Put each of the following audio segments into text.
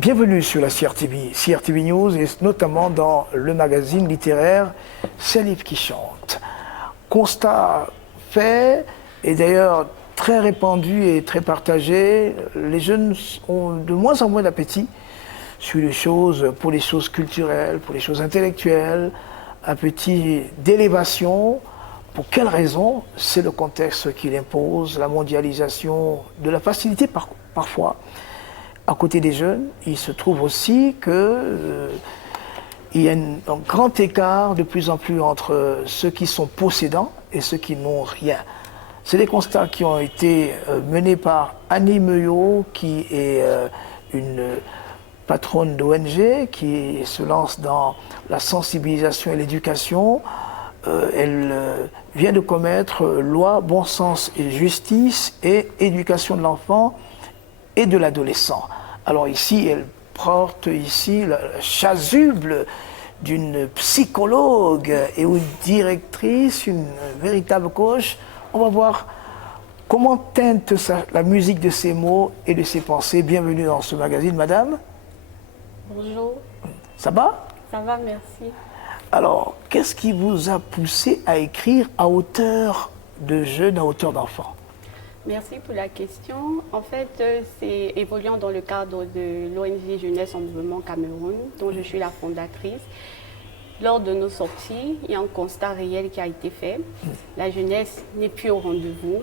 Bienvenue sur la CRTV News et notamment dans le magazine littéraire C'est un livre qui chante. Constat fait, et d'ailleurs très répandu et très partagé, les jeunes ont de moins en moins d'appétit pour les choses culturelles, pour les choses intellectuelles, appétit d'élévation. Pour quelle raison? C'est le contexte qui l'impose, la mondialisation, de la facilité parfois. À côté des jeunes, il se trouve aussi que il y a un grand écart de plus en plus entre ceux qui sont possédants et ceux qui n'ont rien. C'est des constats qui ont été menés par Annie Meuillot, qui est une patronne d'ONG, qui se lance dans la sensibilisation et l'éducation. Elle vient de commettre loi, bon sens et justice et éducation de l'enfant et de l'adolescent. Alors ici, elle porte ici la chasuble d'une psychologue et une directrice, une véritable coach. On va voir comment teinte la musique de ses mots et de ses pensées. Bienvenue dans ce magazine, madame. Bonjour. Ça va? Ça va, merci. Alors, qu'est-ce qui vous a poussé à écrire à hauteur de jeunes, à hauteur d'enfants? Merci pour la question. En fait, c'est évoluant dans le cadre de l'ONG Jeunesse en Mouvement Cameroun, dont je suis la fondatrice. Lors de nos sorties, il y a un constat réel qui a été fait. La jeunesse n'est plus au rendez-vous.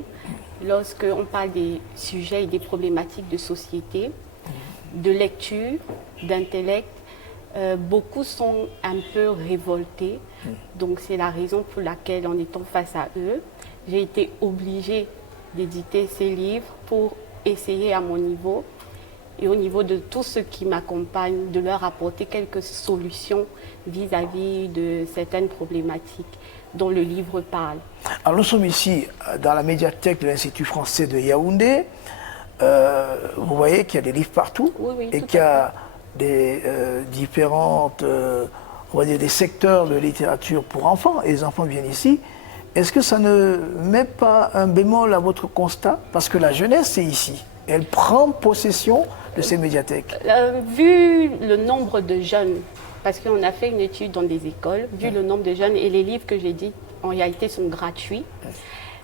Lorsqu'on parle des sujets et des problématiques de société, de lecture, d'intellect, beaucoup sont un peu révoltés. Donc c'est la raison pour laquelle, en étant face à eux, j'ai été obligée d'éditer ces livres pour essayer à mon niveau et au niveau de tous ceux qui m'accompagnent de leur apporter quelques solutions vis-à-vis de certaines problématiques dont le livre parle. Alors nous sommes ici dans la médiathèque de l'Institut français de Yaoundé. Vous voyez qu'il y a des livres partout, Oui, et qu'il y a des différentes, on va dire des secteurs de littérature pour enfants, et les enfants viennent ici. Est-ce que ça ne met pas un bémol à votre constat? Parce que la jeunesse est ici. Elle prend possession de ces médiathèques. Vu le nombre de jeunes, parce qu'on a fait une étude dans des écoles, vu le nombre de jeunes et les livres que j'ai dit, en réalité, sont gratuits.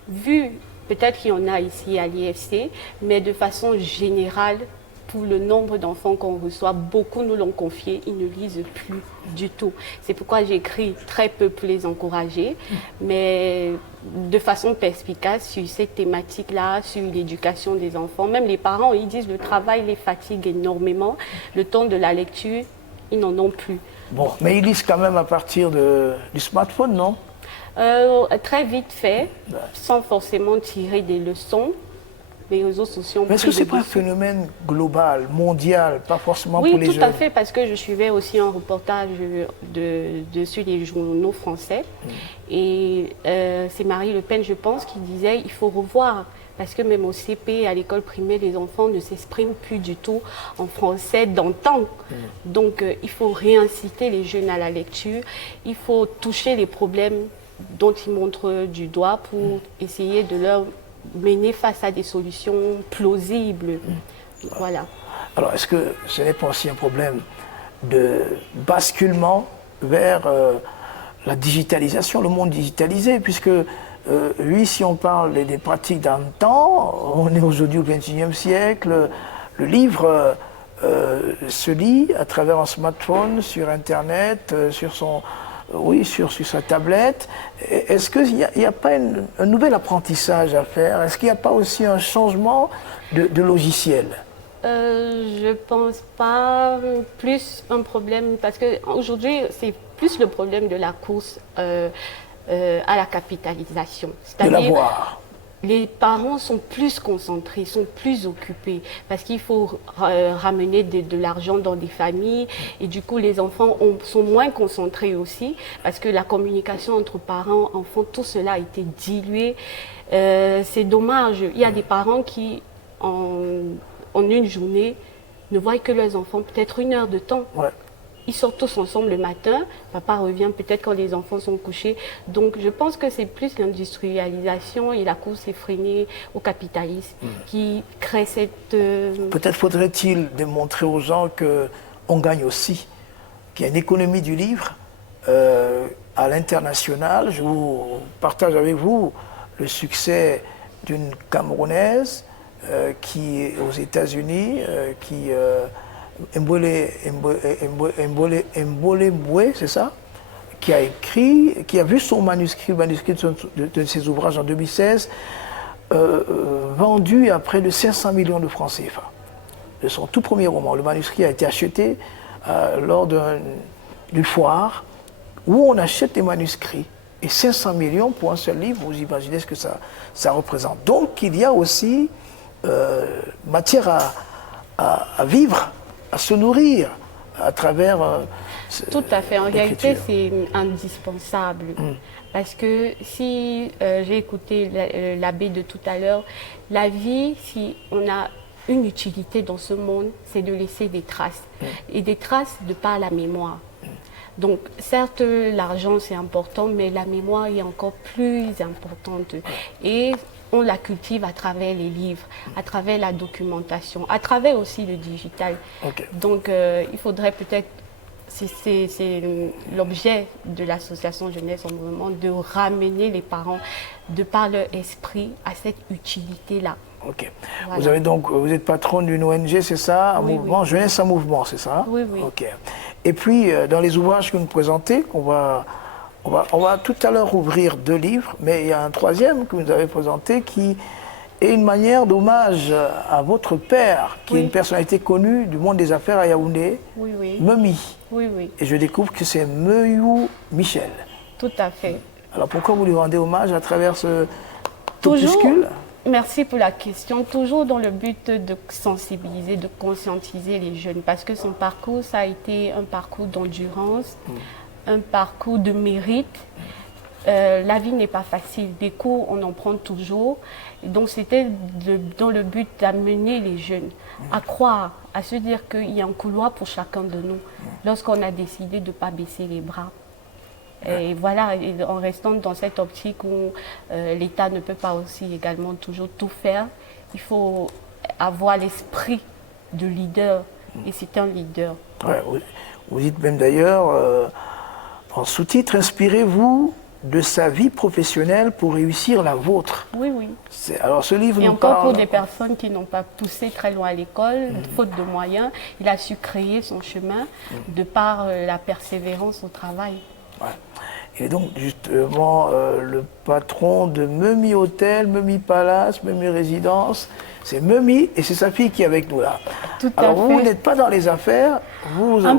Vu, peut-être qu'il y en a ici à l'IFC, mais de façon générale, pour le nombre d'enfants qu'on reçoit, beaucoup nous l'ont confié, ils ne lisent plus du tout. C'est pourquoi j'écris très peu pour les encourager, mais de façon perspicace sur cette thématique-là, sur l'éducation des enfants. Même les parents, ils disent que le travail les fatigue énormément. Le temps de la lecture, ils n'en ont plus. Bon, mais ils lisent quand même à partir du smartphone, non? Très vite fait, sans forcément tirer des leçons. Les réseaux sociaux. Mais est-ce que ce n'est pas un phénomène global, mondial, pas forcément pour les jeunes? Oui, tout à fait, parce que je suivais aussi un reportage sur les journaux français. Et c'est Marie Le Pen, je pense, qui disait qu'il faut revoir. Parce que même au CP, à l'école primaire, les enfants ne s'expriment plus du tout en français d'antan. Donc, il faut réinciter les jeunes à la lecture. Il faut toucher les problèmes dont ils montrent du doigt pour essayer de leur mener face à des solutions plausibles. Voilà. Alors, est-ce que ce n'est pas aussi un problème de basculement vers la digitalisation, le monde digitalisé, puisque oui, si on parle des pratiques d'un temps, on est aujourd'hui au XXIe siècle, le livre se lit à travers un smartphone, sur Internet, sur sa tablette. Est-ce qu'il n'y a pas un nouvel apprentissage à faire? Est-ce qu'il n'y a pas aussi un changement de logiciel? Je pense pas. Plus un problème, parce qu'aujourd'hui, c'est plus le problème de la course à la capitalisation. De l'avoir. Les parents sont plus concentrés, sont plus occupés parce qu'il faut ramener de l'argent dans des familles et du coup les enfants sont moins concentrés aussi parce que la communication entre parents, enfants, tout cela a été dilué. C'est dommage. Il y a des parents qui, en une journée, ne voient que leurs enfants peut-être 1 heure de temps. Ouais. ils sortent tous ensemble le matin, papa revient peut-être quand les enfants sont couchés. Donc je pense que c'est plus l'industrialisation et la course effrénée au capitalisme qui crée cette... Peut-être faudrait-il démontrer aux gens qu'on gagne aussi, qu'il y a une économie du livre à l'international. Je vous partage avec vous le succès d'une Camerounaise qui est aux États-Unis, Mbole Mboué, c'est ça, qui a écrit, qui a vu son manuscrit, le manuscrit de ses ouvrages en 2016, vendu à près de 500 millions de francs CFA. De son tout premier roman. Le manuscrit a été acheté lors d'une foire où on achète des manuscrits. Et 500 millions pour un seul livre, vous imaginez ce que ça représente. Donc il y a aussi matière à vivre, à se nourrir à travers... Tout à fait. En réalité, c'est indispensable. Parce que si j'ai écouté l'abbé de tout à l'heure, la vie, si on a une utilité dans ce monde, c'est de laisser des traces. Et des traces de par la mémoire. Donc, certes, l'argent, c'est important, mais la mémoire est encore plus importante. Et on la cultive à travers les livres, à travers la documentation, à travers aussi le digital. Okay. Donc, il faudrait peut-être, c'est l'objet de l'association Jeunesse en Mouvement, de ramener les parents, de par leur esprit, à cette utilité-là. Ok. Voilà. Vous êtes patronne d'une ONG, c'est ça, un mouvement, oui. Jeunesse en Mouvement, c'est ça? Oui, oui. Ok. Et puis, dans les ouvrages que vous nous présentez, on va tout à l'heure ouvrir 2 livres, mais il y a un 3e que vous nous avez présenté qui est une manière d'hommage à votre père, qui est une personnalité connue du monde des affaires à Yaoundé, Memi. Oui, oui. Et je découvre que c'est Meyou Michel. Tout à fait. Alors pourquoi vous lui rendez hommage à travers ce opuscule? Merci pour la question. Toujours dans le but de sensibiliser, de conscientiser les jeunes, parce que son parcours, ça a été un parcours d'endurance, un parcours de mérite. La vie n'est pas facile. Des cours, on en prend toujours. Donc, c'était dans le but d'amener les jeunes à croire, à se dire qu'il y a un couloir pour chacun de nous, lorsqu'on a décidé de ne pas baisser les bras. Et voilà, en restant dans cette optique où l'État ne peut pas aussi également toujours tout faire, il faut avoir l'esprit de leader. Et c'est un leader. Ouais, vous dites même d'ailleurs, en sous-titre, inspirez-vous de sa vie professionnelle pour réussir la vôtre. Oui, oui. Alors ce livre et nous encore parle... pour des personnes qui n'ont pas poussé très loin à l'école, faute de moyens, il a su créer son chemin de par la persévérance au travail. Ouais. Il est donc justement le patron de Memi Hôtel, Memi Palace, Memi Résidence. C'est Memi et c'est sa fille qui est avec nous là. Tout Alors à vous fait. n'êtes pas dans les affaires. Un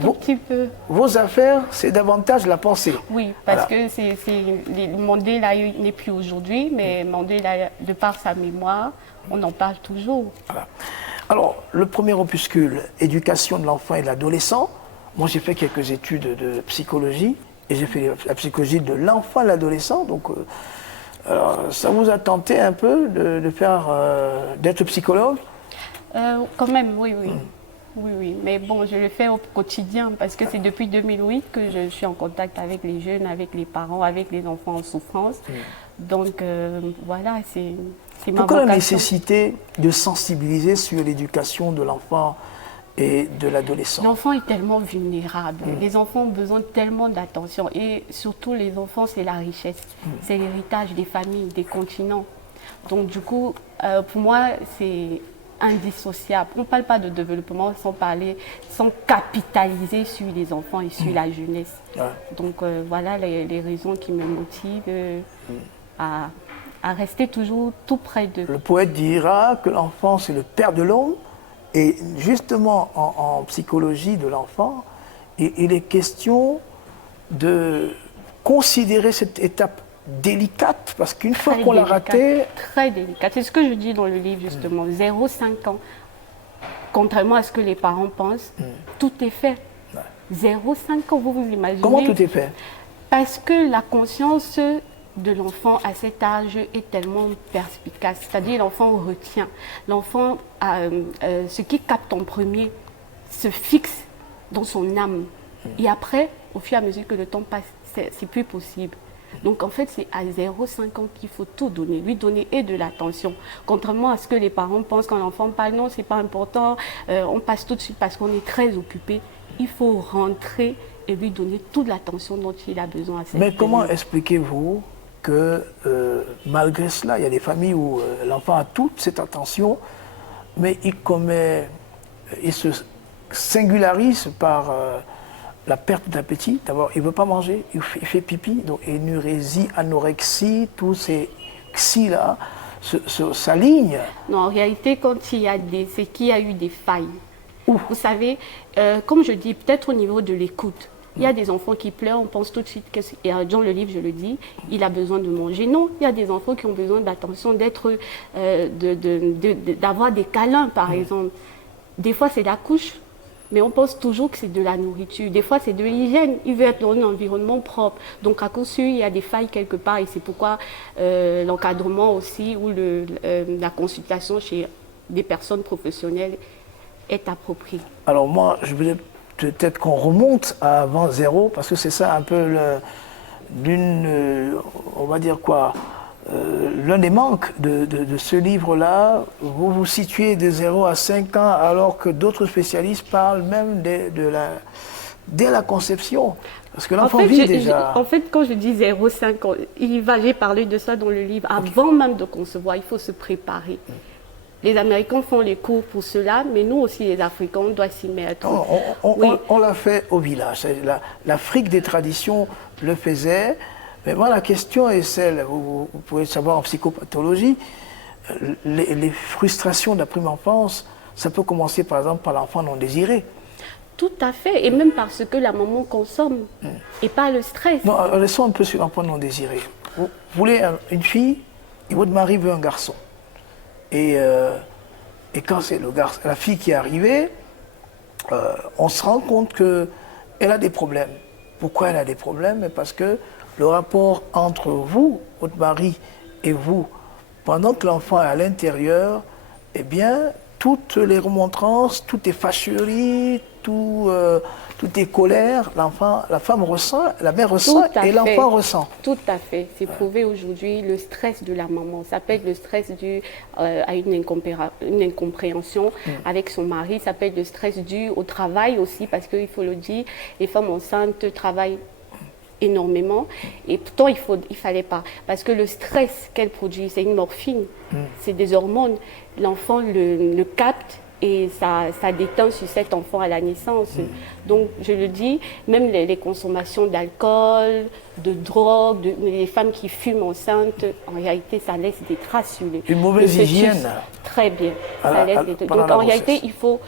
tout petit peu. Vos affaires, c'est davantage la pensée. Oui, parce que Mandela n'est plus aujourd'hui, mais Mandela, de par sa mémoire, on en parle toujours. Voilà. Alors, le premier opuscule, Éducation de l'enfant et de l'adolescent. Moi, j'ai fait quelques études de psychologie et j'ai fait la psychologie de l'enfant et de l'adolescent. Donc, alors, ça vous a tenté un peu d'être psychologue? Quand même, oui, oui. Oui, oui. Mais bon, je le fais au quotidien parce que c'est depuis 2008 que je suis en contact avec les jeunes, avec les parents, avec les enfants en souffrance. Donc, voilà, c'est ma vocation. Pourquoi la nécessité de sensibiliser sur l'éducation de l'enfant et de l'adolescent? L'enfant est tellement vulnérable. Les enfants ont besoin tellement d'attention. Et surtout, les enfants, c'est la richesse. C'est l'héritage des familles, des continents. Donc, du coup, pour moi, c'est indissociable. On ne parle pas de développement sans capitaliser sur les enfants et sur la jeunesse. Ouais. Donc, voilà les raisons qui me motivent à rester toujours tout près d'eux. Le poète dira que l'enfant, c'est le père de l'homme. Et justement, en psychologie de l'enfant, il est question de considérer cette étape délicate, parce qu'une fois qu'on l'a ratée... Très délicate. C'est ce que je dis dans le livre, justement. 0,5 ans. Contrairement à ce que les parents pensent, tout est fait. 0,5 ans, vous vous imaginez. Comment tout est fait? Parce que la conscience de l'enfant à cet âge est tellement perspicace. C'est-à-dire l'enfant retient. L'enfant, ce qui capte en premier, se fixe dans son âme. Et après, au fur et à mesure que le temps passe, c'est plus possible. Donc en fait, c'est à 0,5 ans qu'il faut tout donner, lui donner et de l'attention. Contrairement à ce que les parents pensent quand l'enfant parle, non, c'est pas important, on passe tout de suite parce qu'on est très occupé. Il faut rentrer et lui donner toute l'attention dont il a besoin à cette Mais comment période. expliquez-vous que malgré cela, il y a des familles où l'enfant a toute cette attention, mais il se singularise par la perte d'appétit. D'abord, il ne veut pas manger, il fait pipi, donc énurésie, anorexie, tous ces xi-là s'alignent. Non, en réalité, quand il y a c'est qu'il y a eu des failles. Vous savez, comme je dis, peut-être au niveau de l'écoute. Il y a des enfants qui pleurent, on pense tout de suite, et dans le livre je le dis, il a besoin de manger. Non, il y a des enfants qui ont besoin d'attention, d'avoir des câlins par exemple. Des fois c'est la couche, mais on pense toujours que c'est de la nourriture. Des fois c'est de l'hygiène, il veut être dans un environnement propre. Donc à cause sûr, il y a des failles quelque part et c'est pourquoi l'encadrement aussi ou la consultation chez des personnes professionnelles est appropriée. Alors moi, je voulais peut-être qu'on remonte à avant 0, parce que c'est ça un peu on va dire quoi, l'un des manques de ce livre-là. Vous vous situez de 0 à 5 ans, alors que d'autres spécialistes parlent même dès la conception. Parce que l'enfant vit déjà. En fait, quand je dis 0,5 ans, j'ai parlé de ça dans le livre. Avant même de concevoir, il faut se préparer. Les Américains font les cours pour cela, mais nous aussi, les Africains, on doit s'y mettre. On l'a fait au village. L'Afrique des traditions le faisait. Mais moi, la question est celle, vous pouvez le savoir en psychopathologie, les frustrations de la prime enfance, ça peut commencer par exemple par l'enfant non désiré. Tout à fait, et même parce que la maman consomme, et pas le stress. Non, laissons un peu sur l'enfant non désiré. Vous voulez une fille, et votre mari veut un garçon. Et quand c'est la fille qui est arrivée, on se rend compte qu'elle a des problèmes. Pourquoi elle a des problèmes? Parce que le rapport entre vous, votre mari et vous, pendant que l'enfant est à l'intérieur, eh bien, toutes les remontrances, toutes les fâcheries, tout est colère, la femme ressent, la mère ressent et l'enfant ressent. Tout à fait. C'est prouvé aujourd'hui le stress de la maman. Ça peut être le stress dû à une incompréhension avec son mari. Ça peut être le stress dû au travail aussi, parce qu'il faut le dire, les femmes enceintes travaillent énormément et pourtant il fallait pas, parce que le stress qu'elle produit, c'est une morphine, c'est des hormones, l'enfant le capte et ça déteint sur cet enfant à la naissance. Donc je le dis, même les consommations d'alcool, de drogue, les femmes qui fument enceintes, en réalité ça laisse des traces sur une mauvaise hygiène. Très bien. Donc en réalité il faut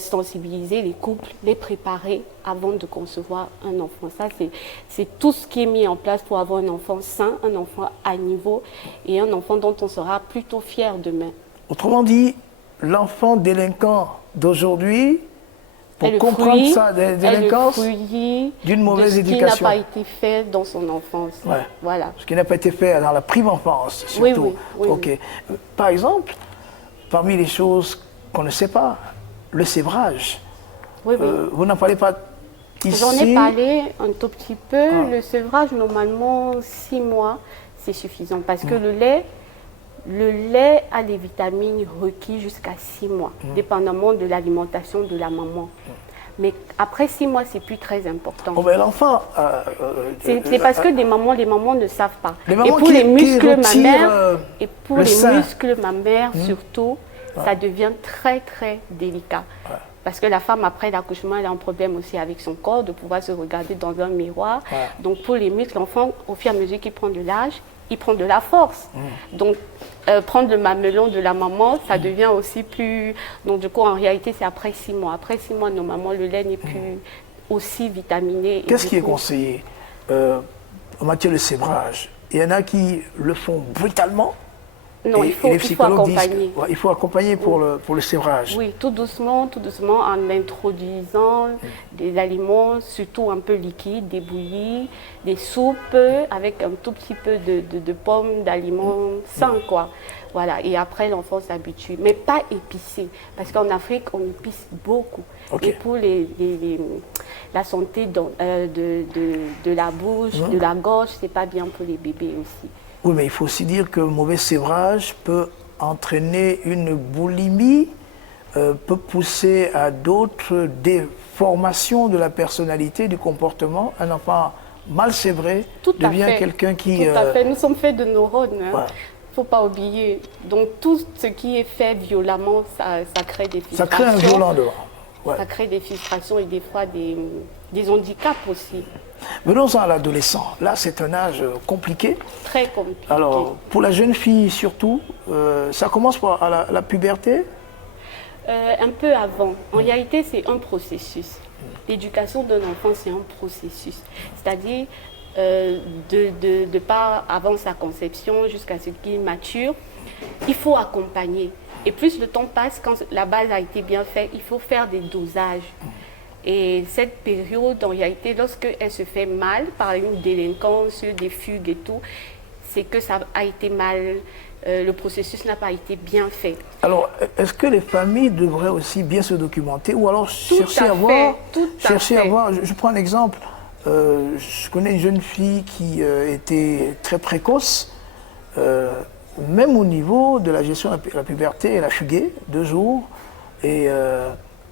sensibiliser les couples, les préparer avant de concevoir un enfant. Ça, c'est tout ce qui est mis en place pour avoir un enfant sain, un enfant à niveau et un enfant dont on sera plutôt fier demain. Autrement dit, l'enfant délinquant d'aujourd'hui, pour comprendre sa délinquance, d'une mauvaise éducation. Ce qui n'a pas été fait dans son enfance. Ouais. Voilà. Ce qui n'a pas été fait dans la prime enfance, surtout. Oui. Okay. Par exemple, parmi les choses qu'on ne sait pas, le sévrage. Vous n'en parlez pas ici? J'en ai parlé un tout petit peu. Le sévrage, normalement, 6 mois, c'est suffisant. Parce que le lait a les vitamines requises jusqu'à 6 mois, dépendamment de l'alimentation de la maman. Mais après 6 mois, c'est plus très important. Oh, mais l'enfant... c'est parce que les mamans ne savent pas. Et pour les muscles mammaires, surtout, ça devient très, très délicat. Parce que la femme, après l'accouchement, elle a un problème aussi avec son corps, de pouvoir se regarder dans un miroir. Donc, pour les muscles, l'enfant, au fur et à mesure qu'il prend de l'âge, il prend de la force. Donc, prendre le mamelon de la maman, ça devient aussi plus... Donc, du coup, en réalité, c'est après 6 mois. Après 6 mois, normalement, le lait n'est plus aussi vitaminé. Qu'est-ce qui est conseillé en matière de sévrage? Il y en a qui le font brutalement. Non, et, il faut, et les il faut psychologues disent accompagner. qu'il faut accompagner pour le sévrage. Oui, tout doucement, en introduisant des aliments, surtout un peu liquides, des bouillies, des soupes, avec un tout petit peu de pommes, d'aliments sains, quoi. Voilà, et après l'enfant s'habitue, mais pas épicé, parce qu'en Afrique, on épice beaucoup. Ok. Et pour la santé de la bouche, de la gorge, c'est pas bien pour les bébés aussi. Oui, mais il faut aussi dire que le mauvais sévrage peut entraîner une boulimie, peut pousser à d'autres déformations de la personnalité, du comportement. Un enfant mal sévré Tout à devient fait. quelqu'un qui... Tout à fait. Nous sommes faits de neurones. Hein. Ouais. Faut pas oublier. Donc tout ce qui est fait violemment, ça crée des Ça frustrations. crée un violent devant. Ouais. Ça crée des frustrations et des fois des handicaps aussi. Venons-en à l'adolescent. Là, c'est un âge compliqué. Très compliqué. Alors, pour la jeune fille surtout, ça commence par la puberté. Un peu avant. En réalité, c'est un processus. L'éducation d'un enfant, c'est un processus. C'est-à-dire, de part avant sa conception jusqu'à ce qu'il mature, il faut accompagner. Et plus le temps passe, quand la base a été bien faite, il faut faire des dosages. Et cette période, en réalité, lorsqu'elle se fait mal par une délinquance, des fugues et tout, c'est que ça a été mal, le processus n'a pas été bien fait. Alors, est-ce que les familles devraient aussi bien se documenter ou alors chercher à voir, je prends un exemple, je connais une jeune fille qui était très précoce, même au niveau de la gestion de la puberté, elle a fugué 2 jours et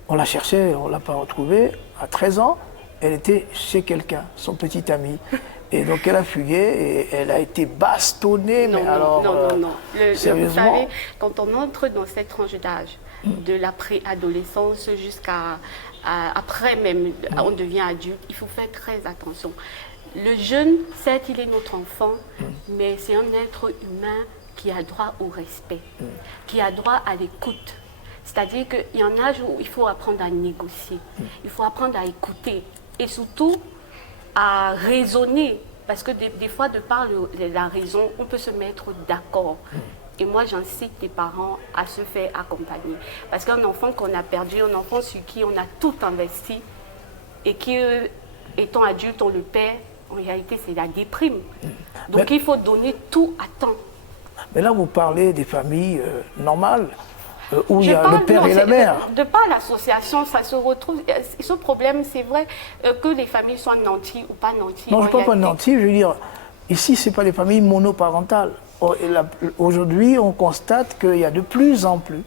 on l'a cherchée, on ne l'a pas retrouvée. À 13 ans, elle était chez quelqu'un, son petit ami. Et donc elle a fugué et elle a été bastonnée. Non, mais non, alors, non. sérieusement, vous savez, quand on entre dans cette tranche d'âge, de la préadolescence jusqu'à après même, on devient adulte, il faut faire très attention. Le jeune, certes, il est notre enfant, mais c'est un être humain qui a droit au respect, qui a droit à l'écoute. C'est-à-dire qu'il y a un âge où il faut apprendre à négocier, il faut apprendre à écouter et surtout à raisonner. Parce que des fois, de par la raison, on peut se mettre d'accord. Et moi, j'incite les parents à se faire accompagner. Parce qu'un enfant qu'on a perdu, un enfant sur qui on a tout investi et qui, étant adulte, on le perd, en réalité, c'est la déprime. Donc, il faut donner tout à temps. Mais là, vous parlez des familles normales, où il y a le père et la mère. De par l'association, ça se retrouve. Ce problème, c'est vrai que les familles soient nanties ou pas nanties. Non, je ne parle pas de nantis, je veux dire, ici, ce n'est pas les familles monoparentales. Aujourd'hui, on constate qu'il y a de plus en plus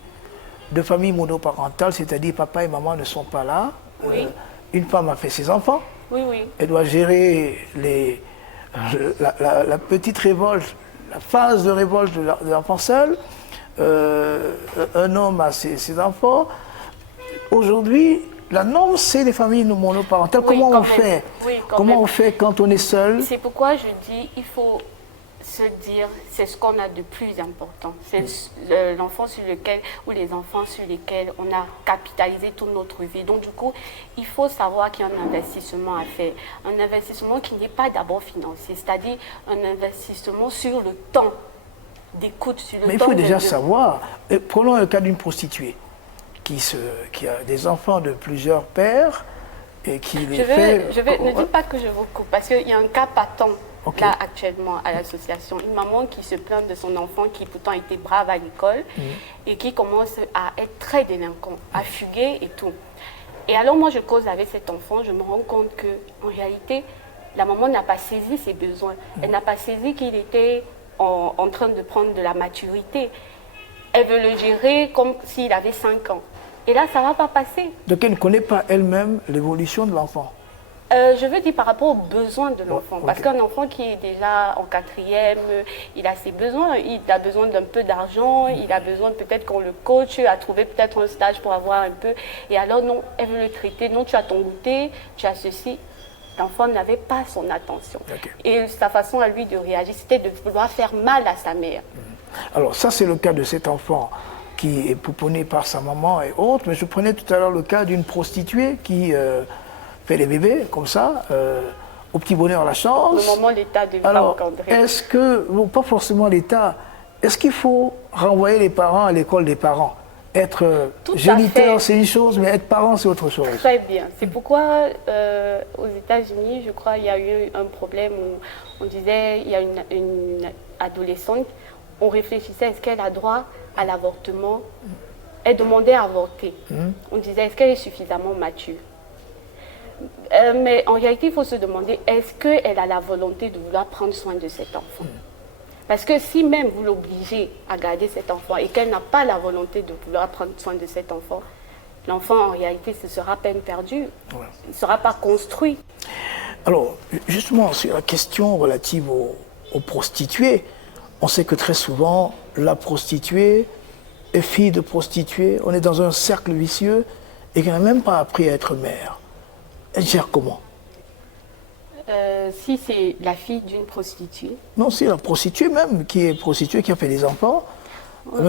de familles monoparentales, c'est-à-dire papa et maman ne sont pas là. Oui. Une femme a fait ses enfants. Oui, oui. Elle doit gérer la petite révolte, la phase de révolte de l'enfant seul. Un homme a ses enfants. Aujourd'hui, la norme, c'est les familles monoparentales. Oui, comment quand on fait même. Oui, quand Comment même. on fait quand on est seul? C'est pourquoi je dis il faut se dire c'est ce qu'on a de plus important. C'est l'enfant sur lequel, ou les enfants sur lesquels on a capitalisé toute notre vie. Donc du coup, il faut savoir qu'il y a un investissement à faire. Un investissement qui n'est pas d'abord financier, c'est-à-dire un investissement sur le temps d'écoute, sur le temps. Mais il faut déjà savoir, prenons le cas d'une prostituée qui a des enfants de plusieurs pères et qui les fait... Ne dites pas que je vous coupe, parce qu'il y a un cas patent Ok. là actuellement à l'association. Une maman qui se plaint de son enfant qui pourtant était brave à l'école et qui commence à être très délinquant, à fuguer et tout. Et alors moi je cause avec cet enfant, je me rends compte qu'en réalité, la maman n'a pas saisi ses besoins. Elle n'a pas saisi qu'il était en train de prendre de la maturité. Elle veut le gérer comme s'il avait 5 ans. Et là, ça ne va pas passer. Donc elle ne connaît pas elle-même l'évolution de l'enfant. Je veux dire par rapport aux besoins de l'enfant. Ok. Parce qu'un enfant qui est déjà en 4e, il a ses besoins. Il a besoin d'un peu d'argent, il a besoin peut-être qu'on le coach, à trouver peut-être un stage pour avoir un peu. Et alors, non, elle veut le traiter. Non, tu as ton goûter, tu as ceci. L'enfant n'avait pas son attention. Ok. Et sa façon à lui de réagir, c'était de vouloir faire mal à sa mère. Alors ça, c'est le cas de cet enfant qui est pouponné par sa maman et autres. Mais je prenais tout à l'heure le cas d'une prostituée qui fait les bébés, comme ça, au petit bonheur la chance. Au moment où l'État devait Alors, encadrer. est-ce que, bon, pas forcément l'État, est-ce qu'il faut renvoyer les parents à l'école des parents? Être Tout à géniteur, fait. c'est une chose, mais être parent, c'est autre chose. Très bien. C'est pourquoi aux États-Unis, je crois, il y a eu un problème où on disait, il y a une adolescente, on réfléchissait, est-ce qu'elle a droit à l'avortement? Elle demandait à avorter. On disait, est-ce qu'elle est suffisamment mature? Mais en réalité, il faut se demander, est-ce qu'elle a la volonté de vouloir prendre soin de cet enfant? Parce que si même vous l'obligez à garder cet enfant et qu'elle n'a pas la volonté de vouloir prendre soin de cet enfant, l'enfant en réalité ce sera peine perdue, Ouais. il ne sera pas construit. Alors, justement, sur la question relative aux prostituées, on sait que très souvent, la prostituée est fille de prostituée, on est dans un cercle vicieux et qu'elle n'a même pas appris à être mère. Elle gère comment? Si c'est la fille d'une prostituée, Non, c'est la prostituée même qui est prostituée, qui a fait des enfants.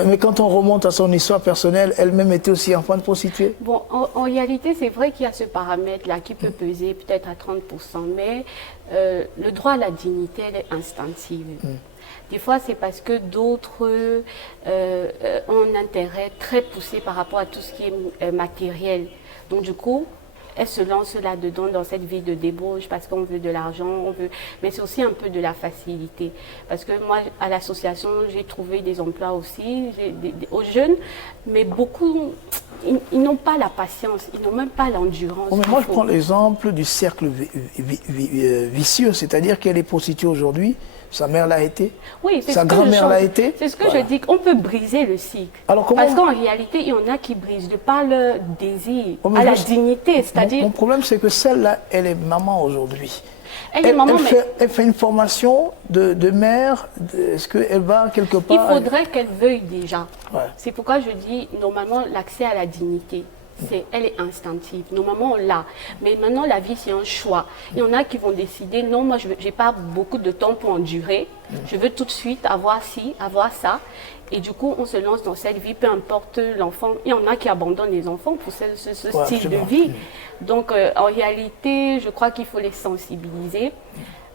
Mais quand on remonte à son histoire personnelle, elle-même était aussi enfant de prostituée. bon, en réalité, c'est vrai qu'il y a ce paramètre-là qui peut peser peut-être à 30%, mais le droit à la dignité, elle est instinctive. Des fois, c'est parce que d'autres ont un intérêt très poussé par rapport à tout ce qui est matériel. Donc, du coup, elles se lancent là-dedans dans cette vie de débauche parce qu'on veut de l'argent, mais c'est aussi un peu de la facilité. Parce que moi, à l'association, j'ai trouvé des emplois aussi aux jeunes, mais beaucoup, ils n'ont pas la patience, ils n'ont même pas l'endurance. Oh, mais moi, je prends l'exemple du cercle vicieux, c'est-à-dire qu'elle est prostituée aujourd'hui, sa mère l'a été, Oui, c'est sa ce que grand-mère l'a été. C'est ce que Voilà. je dis, qu'on peut briser le cycle. Alors, comment- Parce qu'en réalité, il y en a qui brisent de par leur désir, Oh, mais à la juste- dignité, c'est-à-dire, Mon problème, c'est que celle-là, elle est maman aujourd'hui. elle est maman, mais Elle fait une formation de mère. Est-ce qu'elle va quelque il part? faudrait qu'elle veuille déjà. Ouais. C'est pourquoi je dis, normalement, l'accès à la dignité, elle est instinctive. Normalement, on l'a. Mais maintenant, la vie, c'est un choix. Il y en a qui vont décider, non, moi, je n'ai pas beaucoup de temps pour endurer. Je veux tout de suite avoir ci, avoir ça. Et du coup, on se lance dans cette vie, peu importe l'enfant. Il y en a qui abandonnent les enfants pour ce Ouais, style de absolument. vie. Donc, en réalité, je crois qu'il faut les sensibiliser.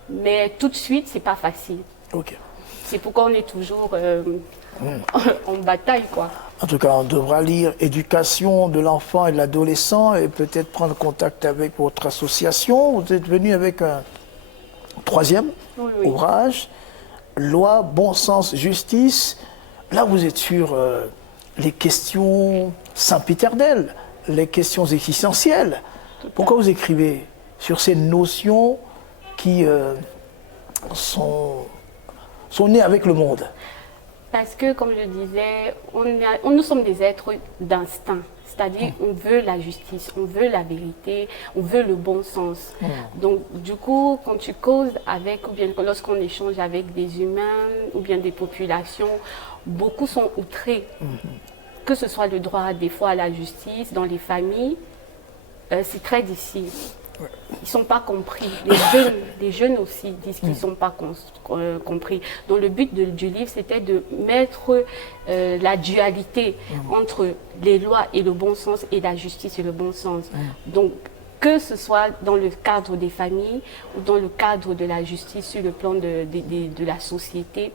Mais tout de suite, c'est pas facile. Ok. C'est pourquoi on est toujours en bataille, quoi. En tout cas, on devra lire Éducation de l'enfant et de l'adolescent et peut-être prendre contact avec votre association. Vous êtes venu avec un troisième Oui, oui. ouvrage, Loi, bon sens, justice. Là, vous êtes sur les questions sempiternelles, les questions existentielles. Pourquoi vous écrivez sur ces notions qui sont nées avec le monde? Parce que, comme je disais, nous sommes des êtres d'instinct. C'est-à-dire, on veut la justice, on veut la vérité, on veut le bon sens. Donc, du coup, quand tu causes avec, ou bien lorsqu'on échange avec des humains, ou bien des populations, beaucoup sont outrés. Que ce soit le droit, des fois, à la justice, dans les familles, c'est très difficile. Ils ne sont pas compris. Les jeunes aussi disent qu'ils ne sont pas compris. Donc le but du livre, c'était de mettre la dualité entre les lois et le bon sens et la justice et le bon sens. Donc que ce soit dans le cadre des familles ou dans le cadre de la justice sur le plan de la société,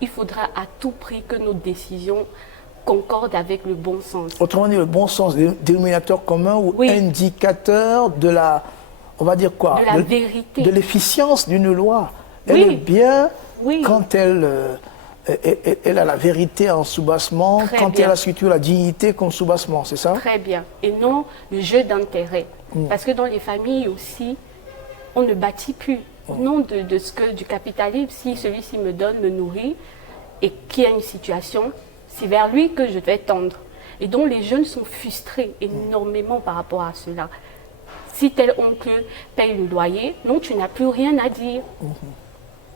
il faudra à tout prix que nos décisions concordent avec le bon sens. Autrement dit, le bon sens, dénominateur commun ou Oui. indicateur de la, on va dire quoi? De la vérité. De l'efficience d'une loi. Elle Oui. est bien Oui. quand elle a la vérité en soubassement, Très quand bien. elle a surtout la dignité comme soubassement, c'est ça? Très bien. Et non le jeu d'intérêt. Parce que dans les familles aussi, on ne bâtit plus. Non de ce que du capitalisme, si celui-ci me donne, me nourrit, et qu'il y a une situation, c'est vers lui que je vais tendre. Et donc les jeunes sont frustrés énormément par rapport à cela. Si tel oncle paye le loyer, non, tu n'as plus rien à dire.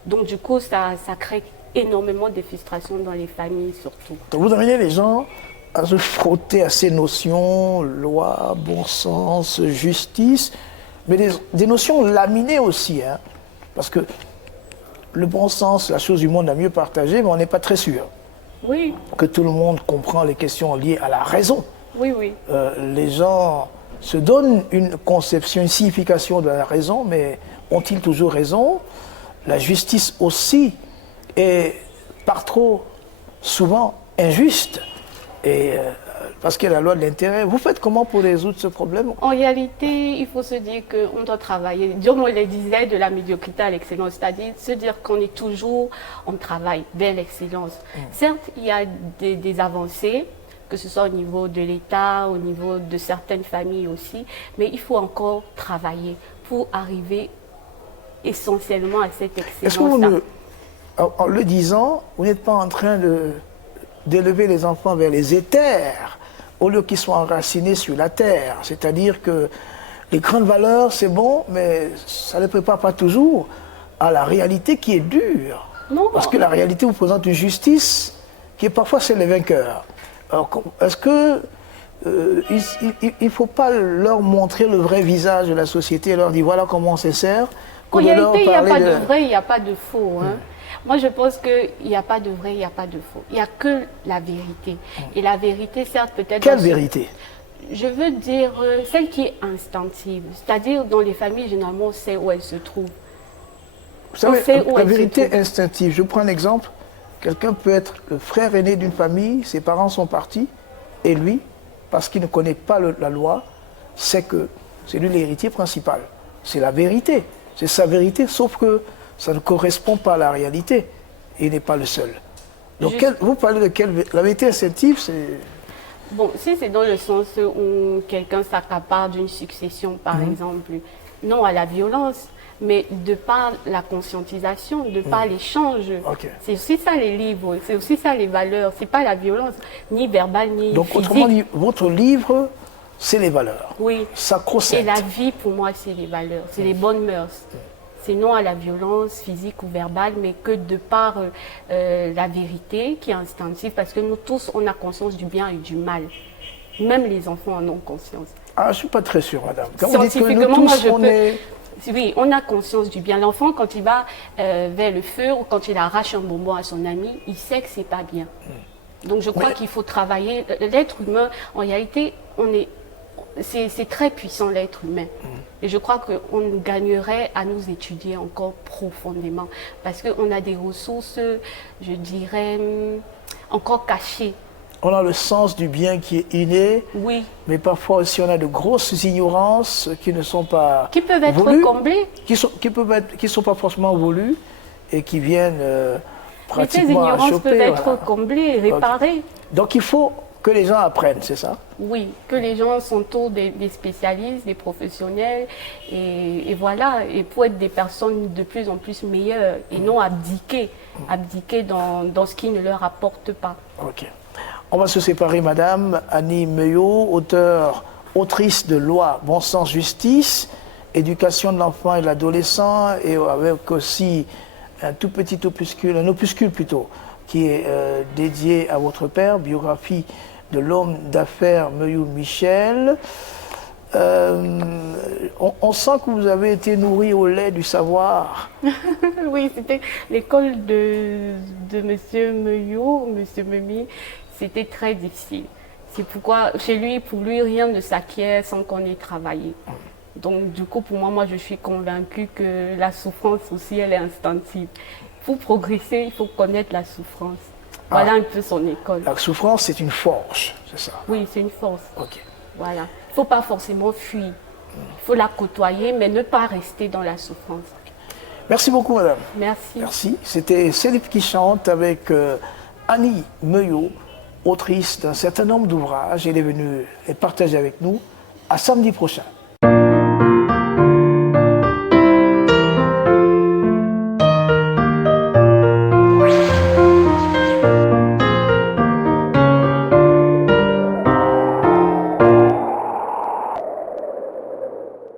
Donc du coup, ça crée énormément de frustration dans les familles surtout. Donc vous amenez les gens à se frotter à ces notions, loi, bon sens, justice, mais des notions laminées aussi, hein, parce que le bon sens, la chose du monde à mieux partager, mais on n'est pas très sûr Oui, que tout le monde comprend les questions liées à la raison. oui, oui. Les gens se donnent une conception, une signification de la raison, mais ont-ils toujours raison? La justice aussi est par trop souvent injuste, et, parce qu'il y a la loi de l'intérêt. Vous faites comment pour résoudre ce problème? En réalité, il faut se dire qu'on doit travailler. Dieu me le disait, de la médiocrité à l'excellence, c'est-à-dire se dire qu'on est toujours en travail vers l'excellence. Certes, il y a des avancées, que ce soit au niveau de l'État, au niveau de certaines familles aussi, mais il faut encore travailler pour arriver essentiellement à cette excellence. Est-ce que vous, en le disant, vous n'êtes pas en train d'élever les enfants vers les éthers au lieu qu'ils soient enracinés sur la terre? C'est-à-dire que les grandes valeurs, c'est bon, mais ça ne les prépare pas toujours à la réalité qui est dure. Non. Parce que la réalité vous présente une justice qui est parfois celle des vainqueurs. Alors, est-ce que il ne faut pas leur montrer le vrai visage de la société et leur dire voilà comment on s'insère? En réalité, il n'y a pas de vrai, il n'y a pas de faux. Hein. Moi, je pense qu'il n'y a pas de vrai, il n'y a pas de faux. Il n'y a que la vérité. Et la vérité, certes, peut-être... Quelle vérité? Je veux dire celle qui est instinctive. C'est-à-dire, dans les familles, généralement, on sait où elle se trouve. Vous savez, la vérité instinctive, je prends un exemple. Quelqu'un peut être le frère aîné d'une famille, ses parents sont partis, et lui, parce qu'il ne connaît pas la loi, sait que c'est lui l'héritier principal. C'est la vérité. C'est sa vérité, sauf que ça ne correspond pas à la réalité. Et il n'est pas le seul. Donc, vous parlez de quelle... La vérité instinctive, c'est... Bon, si c'est dans le sens où quelqu'un s'accapare d'une succession, par exemple, non à la violence, mais de par la conscientisation, de par l'échange. Okay. C'est aussi ça les livres, c'est aussi ça les valeurs. C'est pas la violence, ni verbale, ni donc, physique. autrement dit, votre livre, c'est les valeurs. Oui. Sacro-sainte. Et la vie, pour moi, c'est les valeurs, c'est les bonnes mœurs. C'est non à la violence physique ou verbale, mais que de par la vérité qui est instinctive, parce que nous tous, on a conscience du bien et du mal. Même les enfants en ont conscience. Ah, je ne suis pas très sûr, madame. Quand Scientifiquement, vous dites que nous tous, oui, on a conscience du bien. L'enfant, quand il va vers le feu ou quand il arrache un bonbon à son ami, il sait que c'est pas bien. Donc je crois qu'il faut travailler. L'être humain, en réalité, c'est très puissant, l'être humain. Et je crois qu'on gagnerait à nous étudier encore profondément. Parce qu'on a des ressources, je dirais, encore cachées. On a le sens du bien qui est inné, oui. Mais parfois aussi on a de grosses ignorances qui ne sont pas qui peuvent être voulues, comblées. Qui sont pas forcément voulues et qui viennent pratiquement à choper. Mais ces ignorances peuvent être comblées, réparées. Okay. Donc il faut que les gens apprennent, c'est ça? Oui, que les gens s'entourent des spécialistes, des professionnels, et voilà, et pour être des personnes de plus en plus meilleures, et non abdiquer dans ce qui ne leur apporte pas. Ok. On va se séparer, madame Annie Meuillot, autrice de Loi, Bon Sens, Justice, éducation de l'enfant et de l'adolescent, et avec aussi un tout petit opuscule, un opuscule plutôt, qui est dédié à votre père, biographie de l'homme d'affaires Meuillot Michel. On sent que vous avez été nourri au lait du savoir. Oui, c'était l'école de monsieur Meuillot, monsieur Memi. C'était très difficile. C'est pourquoi, chez lui, pour lui, rien ne s'acquiert sans qu'on ait travaillé. Donc, du coup, pour moi, je suis convaincue que la souffrance aussi, elle est instinctive. Pour progresser, il faut connaître la souffrance. Voilà un peu son école. La souffrance, c'est une force, c'est ça? Oui, c'est une force. Ok. Voilà. Il ne faut pas forcément fuir. Il faut la côtoyer, mais ne pas rester dans la souffrance. Merci beaucoup, madame. Merci. Merci. C'était Célib qui chante avec Annie Meuillot, autrice d'un certain nombre d'ouvrages. Elle est venue les partager avec nous. À samedi prochain.